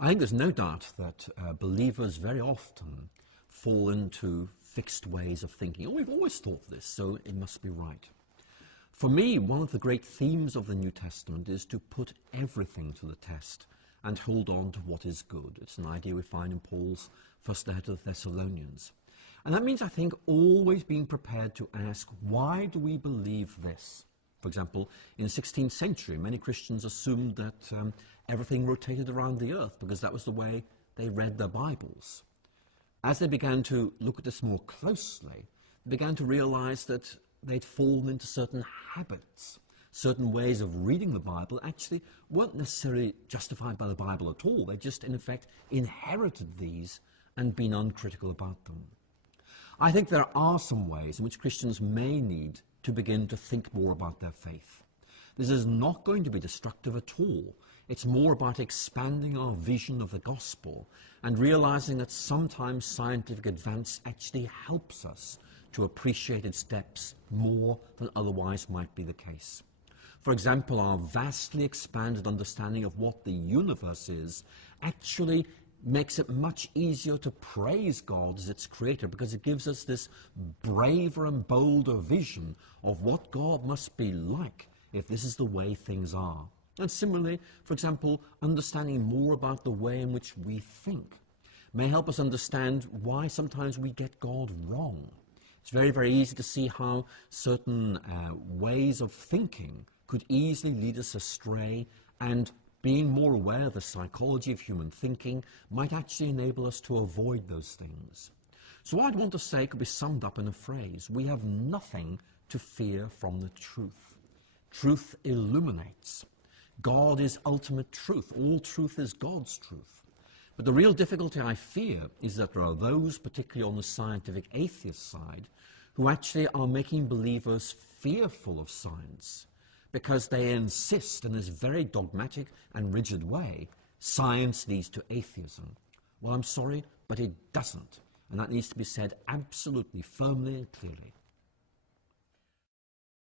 I think there's no doubt that believers very often fall into fixed ways of thinking. Oh, we've always thought this, so it must be right. For me, one of the great themes of the New Testament is to put everything to the test and hold on to what is good. It's an idea we find in Paul's first letter to the Thessalonians. And that means, I think, always being prepared to ask, why do we believe this? For example, in the 16th century, many Christians assumed that everything rotated around the earth because that was the way they read their Bibles. As they began to look at this more closely, they began to realize that they'd fallen into certain habits, certain ways of reading the Bible actually weren't necessarily justified by the Bible at all. They just, in effect, inherited these and been uncritical about them. I think there are some ways in which Christians may need to begin to think more about their faith. This is not going to be destructive at all. It's more about expanding our vision of the gospel and realizing that sometimes scientific advance actually helps us to appreciate its depths more than otherwise might be the case. For example, our vastly expanded understanding of what the universe is actually makes it much easier to praise God as its creator because it gives us this braver and bolder vision of what God must be like if this is the way things are. And similarly, for example, understanding more about the way in which we think may help us understand why sometimes we get God wrong. It's very, very easy to see how certain ways of thinking could easily lead us astray, and being more aware of the psychology of human thinking might actually enable us to avoid those things. So what I'd want to say could be summed up in a phrase: we have nothing to fear from the truth. Truth illuminates. God is ultimate truth. All truth is God's truth. But the real difficulty I fear is that there are those, particularly on the scientific atheist side, who actually are making believers fearful of science because they insist in this very dogmatic and rigid way, science leads to atheism. Well, I'm sorry, but it doesn't. And that needs to be said absolutely firmly and clearly.